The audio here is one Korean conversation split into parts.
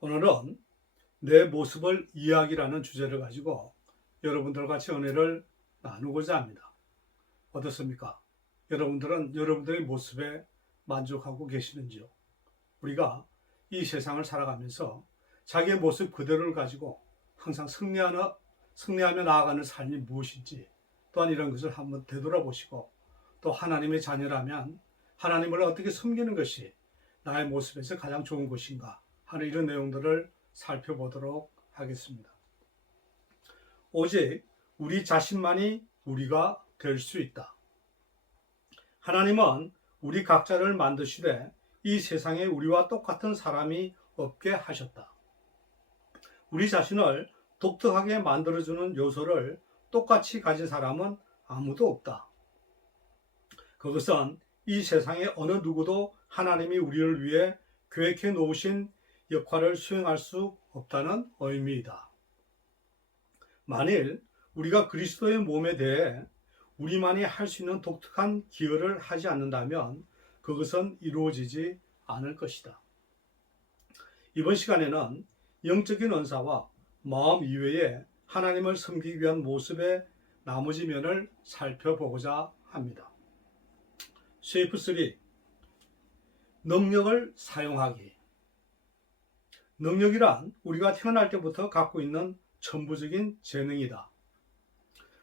오늘은 내 모습을 이해하기라는 주제를 가지고 여러분들과 같이 은혜를 나누고자 합니다. 어떻습니까? 여러분들은 여러분들의 모습에 만족하고 계시는지요? 우리가 이 세상을 살아가면서 자기의 모습 그대로를 가지고 항상 승리하며 나아가는 삶이 무엇인지 또한 이런 것을 한번 되돌아보시고 또 하나님의 자녀라면 하나님을 어떻게 섬기는 것이 나의 모습에서 가장 좋은 것인가 하는 이런 내용들을 살펴보도록 하겠습니다. 오직 우리 자신만이 우리가 될 수 있다. 하나님은 우리 각자를 만드시되 이 세상에 우리와 똑같은 사람이 없게 하셨다. 우리 자신을 독특하게 만들어주는 요소를 똑같이 가진 사람은 아무도 없다. 그것은 이 세상의 어느 누구도 하나님이 우리를 위해 계획해 놓으신 역할을 수행할 수 없다는 의미이다. 만일 우리가 그리스도의 몸에 대해 우리만이 할 수 있는 독특한 기여를 하지 않는다면 그것은 이루어지지 않을 것이다. 이번 시간에는 영적인 은사와 마음 이외에 하나님을 섬기기 위한 모습의 나머지 면을 살펴보고자 합니다. 쉐이프 3. 능력을 사용하기. 능력이란 우리가 태어날 때부터 갖고 있는 천부적인 재능이다.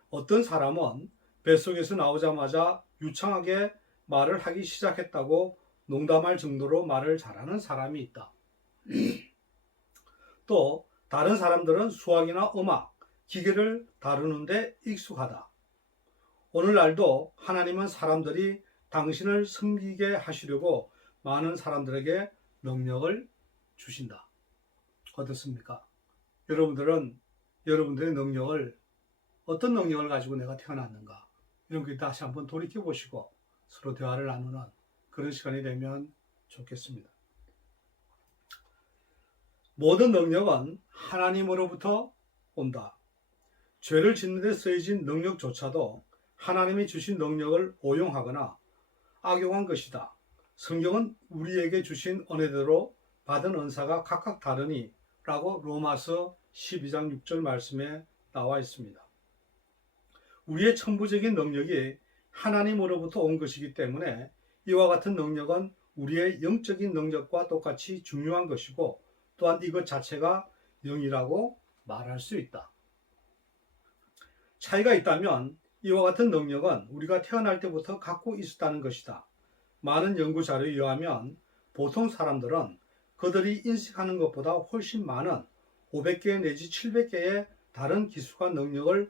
어떤 사람은 뱃속에서 나오자마자 유창하게 말을 하기 시작했다고 농담할 정도로 말을 잘하는 사람이 있다. 또 다른 사람들은 수학이나 음악, 기계를 다루는데 익숙하다. 오늘날도 하나님은 사람들이 당신을 섬기게 하시려고 많은 사람들에게 능력을 주신다. 어떻습니까? 여러분들은 여러분들의 능력을 어떤 능력을 가지고 내가 태어났는가 이런 거 다시 한번 돌이켜 보시고 서로 대화를 나누는 그런 시간이 되면 좋겠습니다. 모든 능력은 하나님으로부터 온다. 죄를 짓는 데 쓰여진 능력조차도 하나님이 주신 능력을 오용하거나 악용한 것이다. 성경은 우리에게 주신 은혜대로 받은 은사가 각각 다르니 라고 로마서 12장 6절 말씀에 나와 있습니다. 우리의 천부적인 능력이 하나님으로부터 온 것이기 때문에 이와 같은 능력은 우리의 영적인 능력과 똑같이 중요한 것이고 또한 이것 자체가 영이라고 말할 수 있다. 차이가 있다면 이와 같은 능력은 우리가 태어날 때부터 갖고 있었다는 것이다. 많은 연구 자료에 의하면 보통 사람들은 그들이 인식하는 것보다 훨씬 많은 500개 내지 700개의 다른 기술과 능력을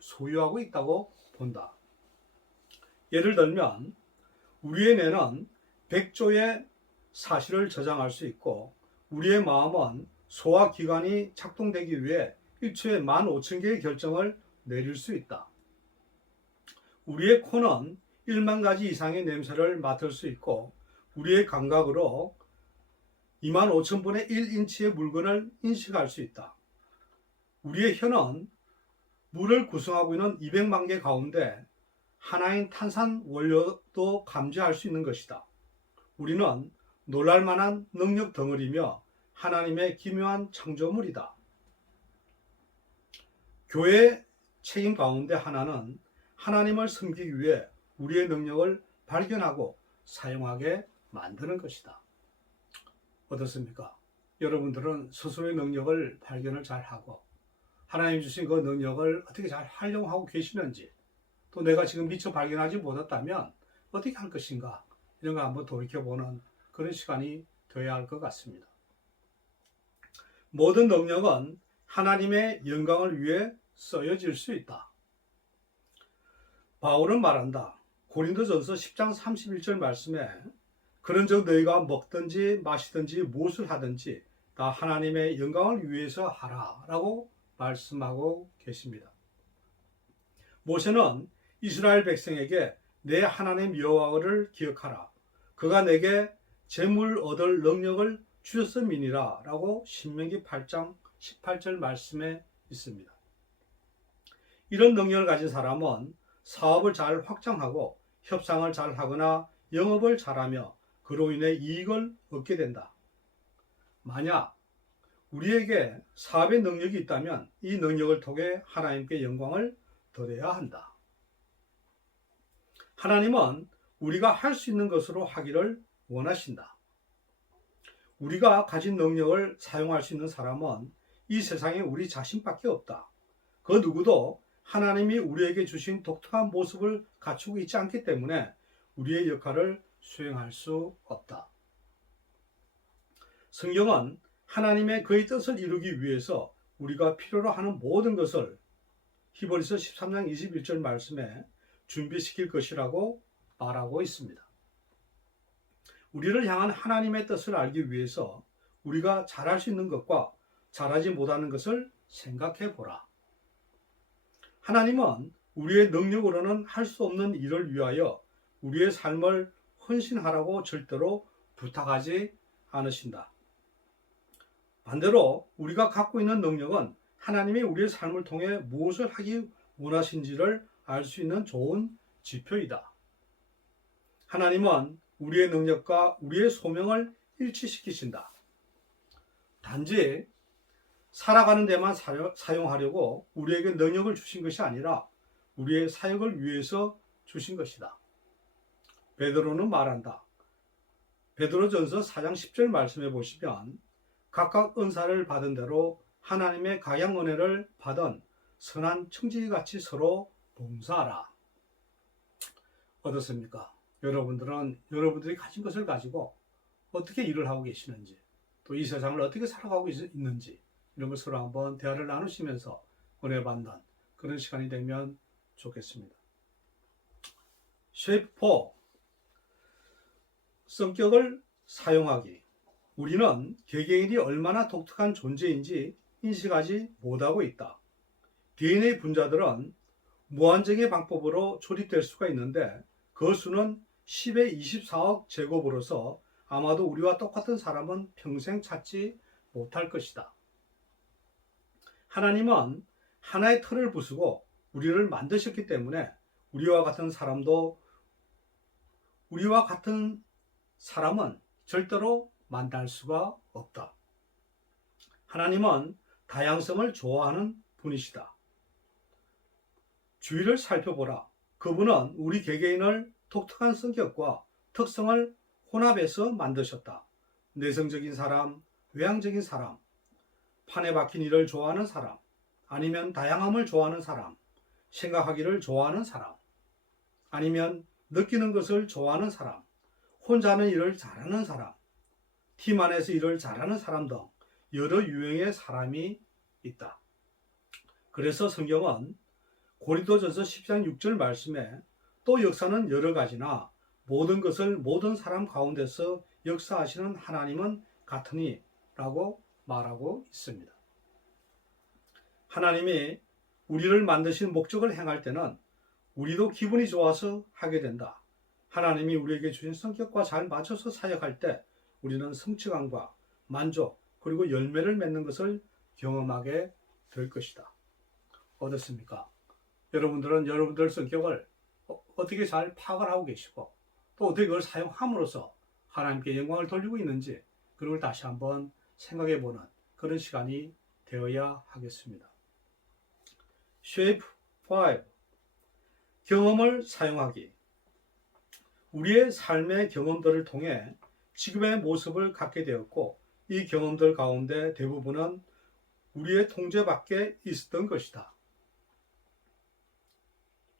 소유하고 있다고 본다. 예를 들면 우리의 뇌는 100조의 사실을 저장할 수 있고 우리의 마음은 소화기관이 작동되기 위해 1초에 15,000개의 결정을 내릴 수 있다. 우리의 코는 1만 가지 이상의 냄새를 맡을 수 있고 우리의 감각으로 25,000분의 1인치의 물건을 인식할 수 있다. 우리의 혀는 물을 구성하고 있는 200만 개 가운데 하나인 탄산 원료도 감지할 수 있는 것이다. 우리는 놀랄만한 능력 덩어리며 하나님의 기묘한 창조물이다. 교회의 책임 가운데 하나는 하나님을 섬기기 위해 우리의 능력을 발견하고 사용하게 만드는 것이다. 어떻습니까? 여러분들은 스스로의 능력을 발견을 잘하고 하나님 주신 그 능력을 어떻게 잘 활용하고 계시는지 또 내가 지금 미처 발견하지 못했다면 어떻게 할 것인가 이런 거 한번 돌이켜보는 그런 시간이 되어야 할 것 같습니다. 모든 능력은 하나님의 영광을 위해 쓰여질 수 있다. 바울은 말한다. 고린도전서 10장 31절 말씀에 그런즉 너희가 먹든지 마시든지 무엇을 하든지 다 하나님의 영광을 위해서 하라 라고 말씀하고 계십니다. 모세는 이스라엘 백성에게 내 하나님 여호와를 기억하라. 그가 내게 재물 얻을 능력을 주셨음이니라 라고 신명기 8장 18절 말씀에 있습니다. 이런 능력을 가진 사람은 사업을 잘 확장하고 협상을 잘 하거나 영업을 잘하며 그로 인해 이익을 얻게 된다. 만약 우리에게 사업의 능력이 있다면 이 능력을 통해 하나님께 영광을 드려야 한다. 하나님은 우리가 할 수 있는 것으로 하기를 원하신다. 우리가 가진 능력을 사용할 수 있는 사람은 이 세상에 우리 자신밖에 없다. 그 누구도 하나님이 우리에게 주신 독특한 모습을 갖추고 있지 않기 때문에 우리의 역할을 수행할 수 없다. 성경은 하나님의 그의 뜻을 이루기 위해서 우리가 필요로 하는 모든 것을 히브리서 13장 21절 말씀에 준비시킬 것이라고 말하고 있습니다. 우리를 향한 하나님의 뜻을 알기 위해서 우리가 잘할 수 있는 것과 잘하지 못하는 것을 생각해 보라. 하나님은 우리의 능력으로는 할 수 없는 일을 위하여 우리의 삶을 헌신하라고 절대로 부탁하지 않으신다. 반대로 우리가 갖고 있는 능력은 하나님이 우리의 삶을 통해 무엇을 하기 원하신지를 알 수 있는 좋은 지표이다. 하나님은 우리의 능력과 우리의 소명을 일치시키신다. 단지 살아가는 데만 사용하려고 우리에게 능력을 주신 것이 아니라 우리의 사역을 위해서 주신 것이다. 베드로는 말한다. 베드로전서 4장 10절 말씀해 보시면 각각 은사를 받은 대로 하나님의 각양 은혜를 받은 선한 청지기같이 서로 봉사하라. 어떻습니까? 여러분들이 가진 것을 가지고 어떻게 일을 하고 계시는지, 또 이 세상을 어떻게 살아가고 있는지 이런 걸 서로 한번 대화를 나누시면서 은혜 받는 그런 시간이 되면 좋겠습니다. 쉐이프 4. 성격을 사용하기. 우리는 개개인이 얼마나 독특한 존재인지 인식하지 못하고 있다. DNA 분자들은 무한정의 방법으로 조립될 수가 있는데 그 수는 10의 24억 제곱으로서 아마도 우리와 똑같은 사람은 평생 찾지 못할 것이다. 하나님은 하나의 틀을 부수고 우리를 만드셨기 때문에 우리와 같은 사람은 절대로 만날 수가 없다. 하나님은 다양성을 좋아하는 분이시다. 주위를 살펴보라. 그분은 우리 개개인을 독특한 성격과 특성을 혼합해서 만드셨다. 내성적인 사람, 외향적인 사람, 판에 박힌 일을 좋아하는 사람, 아니면 다양함을 좋아하는 사람, 생각하기를 좋아하는 사람, 아니면 느끼는 것을 좋아하는 사람, 혼자 하는 일을 잘하는 사람, 팀 안에서 일을 잘하는 사람 등 여러 유형의 사람이 있다. 그래서 성경은 고린도전서 10장 6절 말씀에 또 역사는 여러 가지나 모든 것을 모든 사람 가운데서 역사하시는 하나님은 같으니 라고 말하고 있습니다. 하나님이 우리를 만드신 목적을 행할 때는 우리도 기분이 좋아서 하게 된다. 하나님이 우리에게 주신 성격과 잘 맞춰서 사역할 때 우리는 성취감과 만족 그리고 열매를 맺는 것을 경험하게 될 것이다. 어떻습니까? 여러분들은 여러분들 성격을 어떻게 잘 파악을 하고 계시고 또 어떻게 그걸 사용함으로써 하나님께 영광을 돌리고 있는지 그런 걸 다시 한번 생각해 보는 그런 시간이 되어야 하겠습니다. Shape 5. 경험을 사용하기. 우리의 삶의 경험들을 통해 지금의 모습을 갖게 되었고 이 경험들 가운데 대부분은 우리의 통제 밖에 있었던 것이다.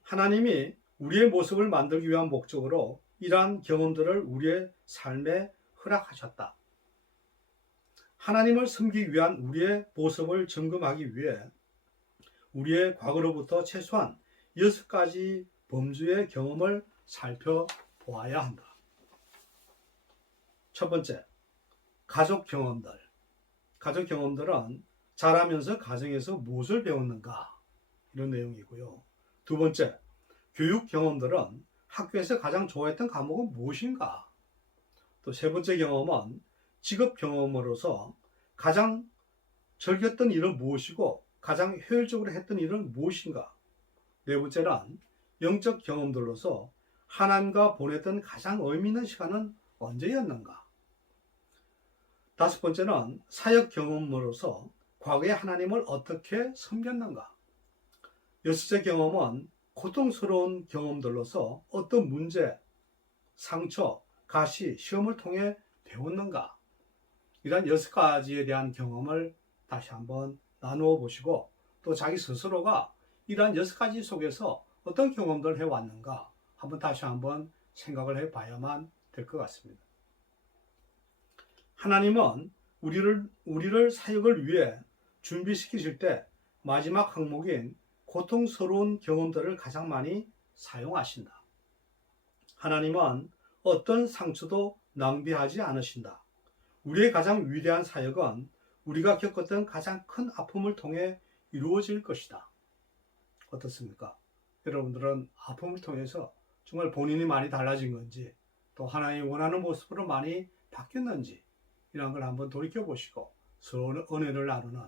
하나님이 우리의 모습을 만들기 위한 목적으로 이러한 경험들을 우리의 삶에 허락하셨다. 하나님을 섬기기 위한 우리의 모습을 점검하기 위해 우리의 과거로부터 최소한 6가지 범주의 경험을 살펴보아야 한다. 첫 번째, 가족 경험들. 가족 경험들은 자라면서 가정에서 무엇을 배웠는가 이런 내용이고요. 두 번째, 교육 경험들은 학교에서 가장 좋아했던 과목은 무엇인가? 또 세 번째 경험은 직업 경험으로서 가장 즐겼던 일은 무엇이고 가장 효율적으로 했던 일은 무엇인가? 네 번째는 영적 경험들로서 하나님과 보냈던 가장 의미 있는 시간은 언제였는가? 다섯 번째는 사역 경험으로서 과거에 하나님을 어떻게 섬겼는가. 여섯째 경험은 고통스러운 경험들로서 어떤 문제, 상처, 가시, 시험을 통해 배웠는가. 이런 여섯 가지에 대한 경험을 다시 한번 나누어 보시고 또 자기 스스로가 이러한 여섯 가지 속에서 어떤 경험들을 해왔는가 한번 다시 한번 생각을 해봐야만 될 것 같습니다. 하나님은 우리를 사역을 위해 준비시키실 때 마지막 항목인 고통스러운 경험들을 가장 많이 사용하신다. 하나님은 어떤 상처도 낭비하지 않으신다. 우리의 가장 위대한 사역은 우리가 겪었던 가장 큰 아픔을 통해 이루어질 것이다. 어떻습니까? 여러분들은 아픔을 통해서 정말 본인이 많이 달라진 건지 또 하나님이 원하는 모습으로 많이 바뀌었는지 이런 걸 한번 돌이켜 보시고 서로 은혜를 나누는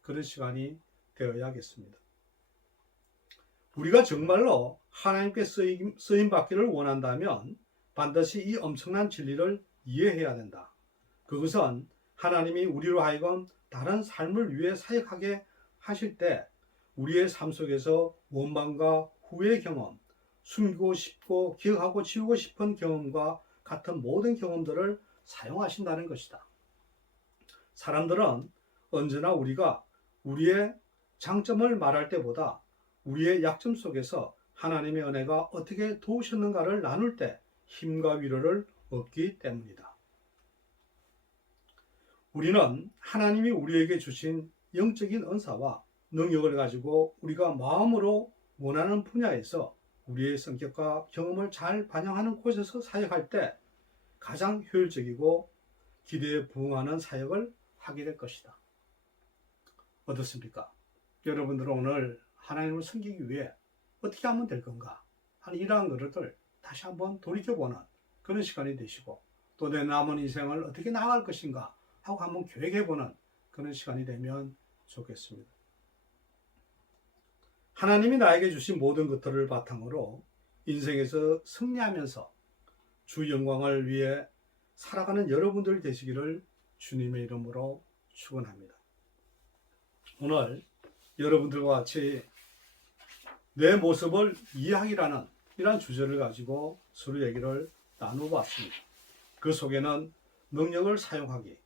그런 시간이 되어야겠습니다. 우리가 정말로 하나님께 쓰임 받기를 원한다면 반드시 이 엄청난 진리를 이해해야 된다. 그것은 하나님이 우리로 하여금 다른 삶을 위해 사역하게 하실 때 우리의 삶 속에서 원망과 후회 경험, 숨기고 싶고 기억하고 지우고 싶은 경험과 같은 모든 경험들을 사용하신다는 것이다. 사람들은 언제나 우리가 우리의 장점을 말할 때보다 우리의 약점 속에서 하나님의 은혜가 어떻게 도우셨는가를 나눌 때 힘과 위로를 얻기 때문이다. 우리는 하나님이 우리에게 주신 영적인 은사와 능력을 가지고 우리가 마음으로 원하는 분야에서 우리의 성격과 경험을 잘 반영하는 곳에서 사역할 때 가장 효율적이고 기대에 부응하는 사역을 하게 될 것이다. 어떻습니까? 여러분들은 오늘 하나님을 섬기기 위해 어떻게 하면 될 건가 하는 이러한 것을 다시 한번 돌이켜보는 그런 시간이 되시고 또 내 남은 인생을 어떻게 나아갈 것인가 하고 한번 계획해보는 그런 시간이 되면 좋겠습니다. 하나님이 나에게 주신 모든 것들을 바탕으로 인생에서 승리하면서 주 영광을 위해 살아가는 여러분들 되시기를 주님의 이름으로 축원합니다. 오늘 여러분들과 같이 내 모습을 이해하기라는 이러한 주제를 가지고 서로 얘기를 나누어봤습니다. 그 속에는 능력을 사용하기,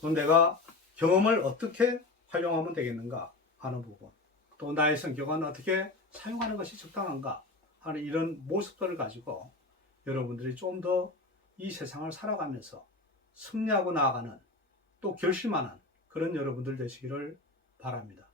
또 내가 경험을 어떻게 활용하면 되겠는가 하는 부분, 또 나의 성격은 어떻게 사용하는 것이 적당한가 하는 이런 모습들을 가지고 여러분들이 좀 더 이 세상을 살아가면서 승리하고 나아가는 또 결심하는 그런 여러분들 되시기를 바랍니다.